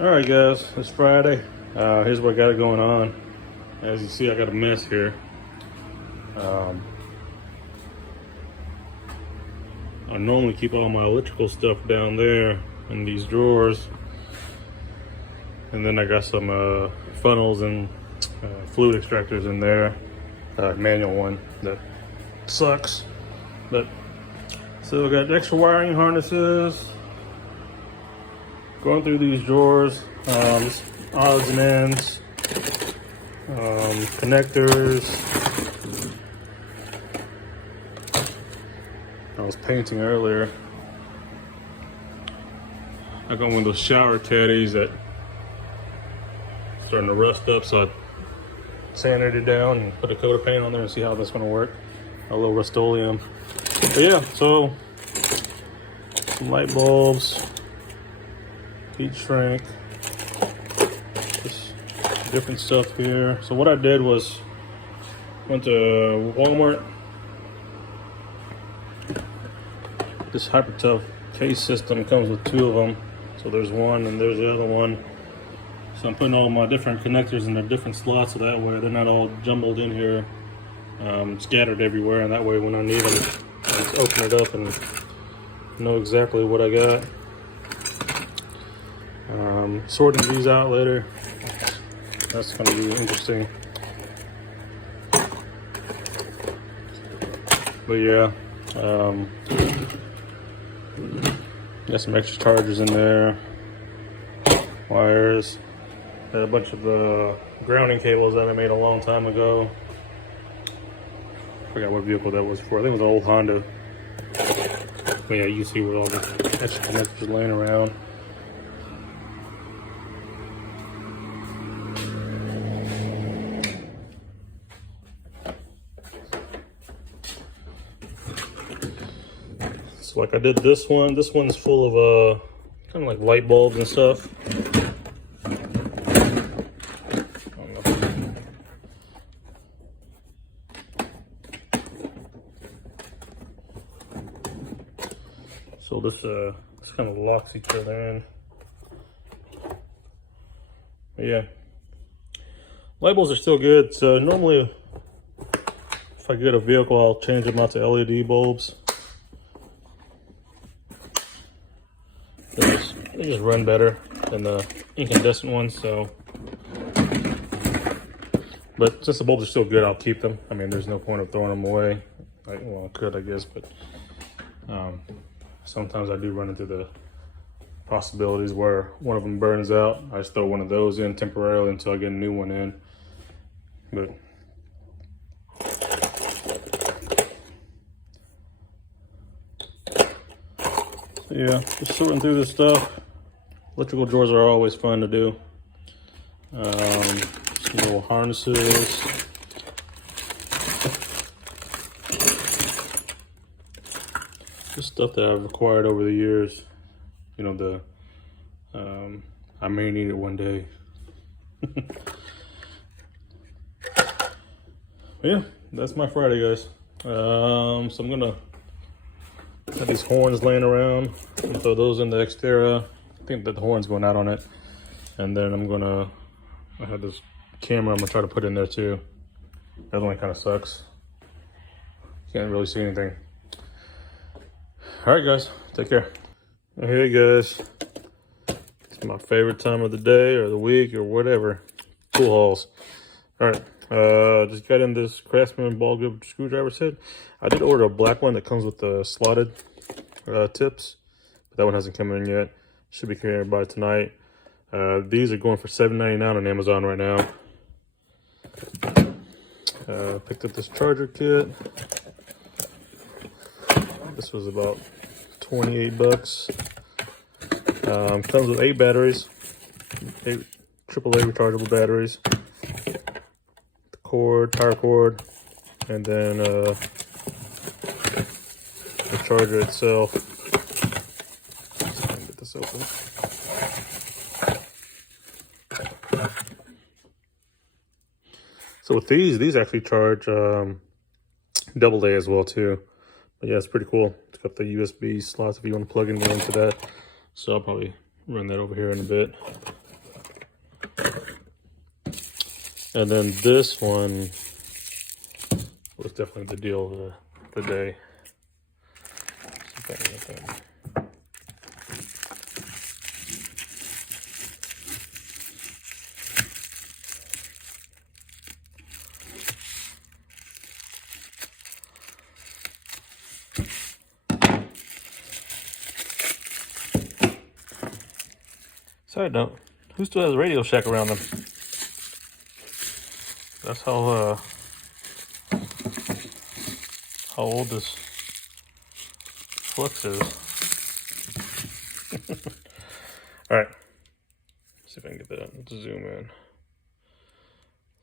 All right, guys, it's Friday. Here's what I got going on. As you see, I got a mess here. I normally keep all my electrical stuff down there in these drawers. And then I got some funnels and fluid extractors in there. Manual one that sucks. But so I got extra wiring harnesses. Going through these drawers, odds and ends, connectors. I was painting earlier. I got one of those shower caddies that starting to rust up, so I sanded it down and put a coat of paint on there and see how that's gonna work. A little Rust-Oleum. But yeah, so some light bulbs, heat shrink, just different stuff here. So what I did was went to Walmart. This Hypertough case system comes with two of them. So there's one and there's the other one. So I'm putting all my different connectors in their different slots so that way they're not all jumbled in here, scattered everywhere, and that way when I need them, I just open it up and know exactly what I got. Sorting these out later, that's going to be interesting. But yeah, got some extra chargers in there, wires, a bunch of grounding cables that I made a long time ago. I forgot what vehicle that was for. I think it was an old Honda. But yeah, you see where all the extra connectors laying around. So like I did this one's full of kind of like light bulbs and stuff. So this kind of locks each other in. But yeah, light bulbs are still good. So normally if I get a vehicle, I'll change them out to LED bulbs. They just run better than the incandescent ones, so. But since the bulbs are still good, I'll keep them. I mean, there's no point of throwing them away. Well, I could, I guess, but sometimes I do run into the possibilities where one of them burns out. I just throw one of those in temporarily until I get a new one in. But so yeah, just sorting through this stuff. Electrical drawers are always fun to do. Some little harnesses. Just stuff that I've acquired over the years. You know, I may need it one day. Yeah, that's my Friday, guys. So I'm gonna have these horns laying around. I'm throw those in the Xterra. I think that the horn's going out on it. And then I have this camera I'm gonna try to put in there too. That one kind of sucks. Can't really see anything. All right, guys, take care. Hey guys, it's my favorite time of the day or the week or whatever. Tool hauls. All right, just got in this Craftsman ball grip screwdriver set. I did order a black one that comes with the slotted tips, but that one hasn't come in yet. Should be coming by tonight. These are going for $7.99 on Amazon right now. Picked up this charger kit. This was about 28 bucks. Comes with 8 batteries, 8 AAA rechargeable batteries, the cord, power cord, and then the charger itself. Let me get this open. So with these actually charge AA as well too. But yeah, it's pretty cool. It's got the USB slots if you want to plug anything into that. So I'll probably run that over here in a bit. And then this one was definitely the deal of the day. Side note, who still has Radio Shack around them? That's how old this Flux is. All right, let's see if I can get that to zoom in.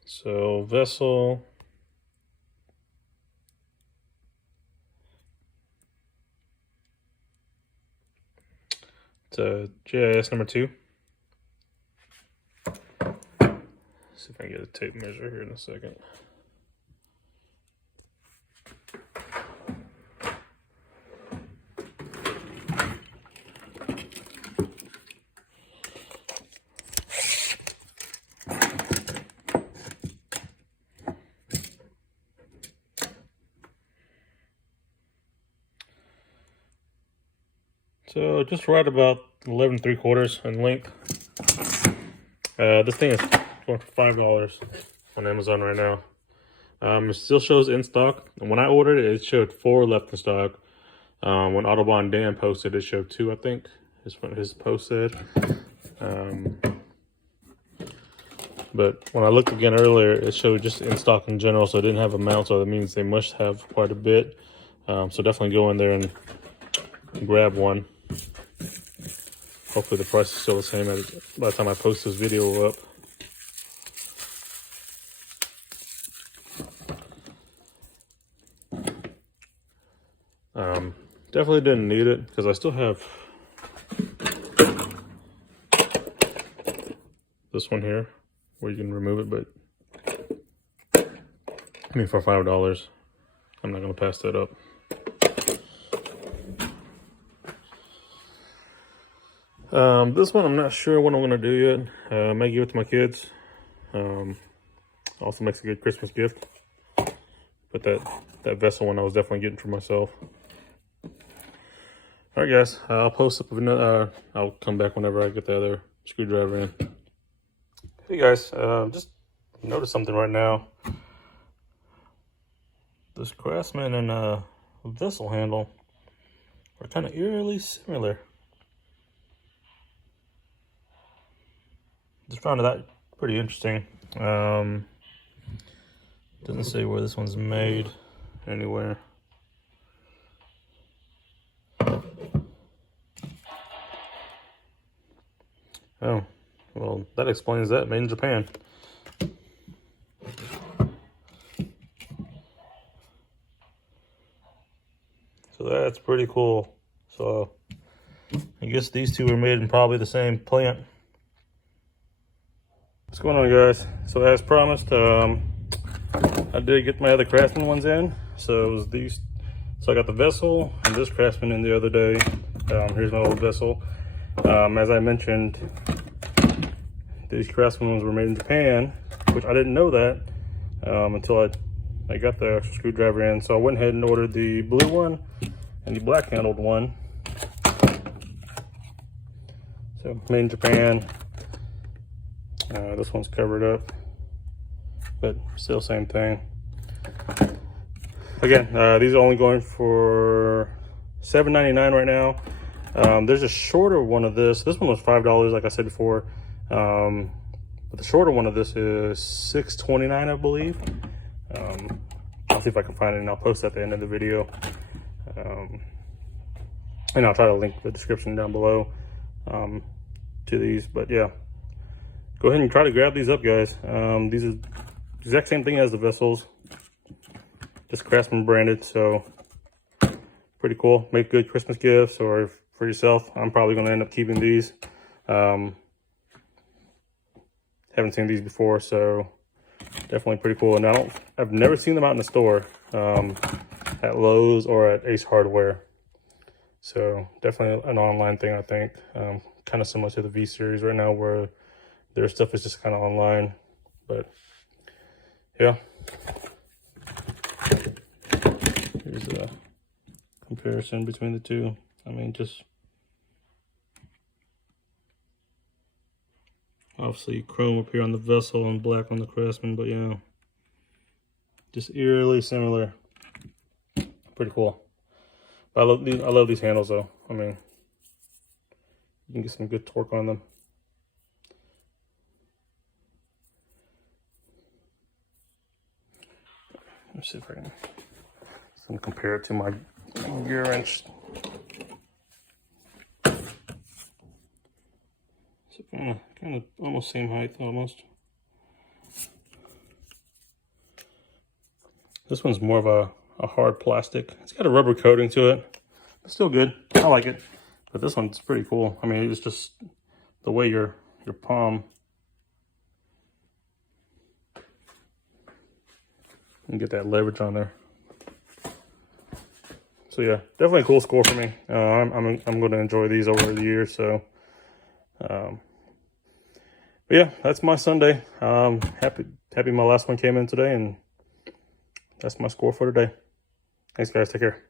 So Vessel. It's a JIS number 2. See if I can get a tape measure here in a second. So just right about 11 3/4 in length. This thing is going for $5 on Amazon right now. It still shows in stock. And when I ordered it, it showed 4 left in stock. When Autobahn Dan posted, it showed 2, I think. His post said. But when I looked again earlier, it showed just in stock in general, so it didn't have a mount, so that means they must have quite a bit. So definitely go in there and grab one. Hopefully the price is still the same by the time I post this video up. Definitely didn't need it because I still have this one here where you can remove it, but I mean for $5, I'm not gonna pass that up. This one I'm not sure what I'm gonna do yet. I may give it to my kids. Also makes a good Christmas gift. But that Vessel one I was definitely getting for myself. All right, guys. I'll post up another. I'll come back whenever I get the other screwdriver in. Hey guys, just noticed something right now. This Craftsman and Vessel handle are kind of eerily similar. Just found that pretty interesting. Doesn't say where this one's made anywhere. Oh, well, that explains that. Made in Japan. So that's pretty cool. So I guess these two were made in probably the same plant. What's going on, guys? So as promised, I did get my other Craftsman ones in. So it was these. So I got the Vessel and this Craftsman in the other day. Here's my old Vessel. As I mentioned, these Craftsman ones were made in Japan, which I didn't know that until I got the extra screwdriver in. So I went ahead and ordered the blue one and the black handled one. So made in Japan. This one's covered up, but still same thing. Again, these are only going for $7.99 right now. There's a shorter one of this. This one was $5, like I said before. But the shorter one of this is $6.29, I believe. I'll see if I can find it and I'll post it at the end of the video. And I'll try to link the description down below to these. But yeah, go ahead and try to grab these up, guys. These are the exact same thing as the Vessels, just Craftsman branded, so pretty cool. Make good Christmas gifts or for yourself. I'm probably going to end up keeping these. Haven't seen these before, so definitely pretty cool. And I've never seen them out in the store at Lowe's or at Ace Hardware. So definitely an online thing, I think. Kind of similar to the V-Series right now, where their stuff is just kind of online. But yeah. Here's a comparison between the two. I mean, just obviously chrome up here on the Vessel and black on the Craftsman, but yeah, just eerily similar. Pretty cool. But I love these handles though. I mean, you can get some good torque on them. Let's see if I can compare it to my gear wrench. So kind of almost same height, almost. This one's more of a hard plastic. It's got a rubber coating to it. It's still good. I like it. But this one's pretty cool. I mean, it's just the way your palm and get that leverage on there. So yeah, definitely a cool score for me. I'm going to enjoy these over the years. So, but yeah, that's my Sunday. Happy my last one came in today, and that's my score for today. Thanks guys, take care.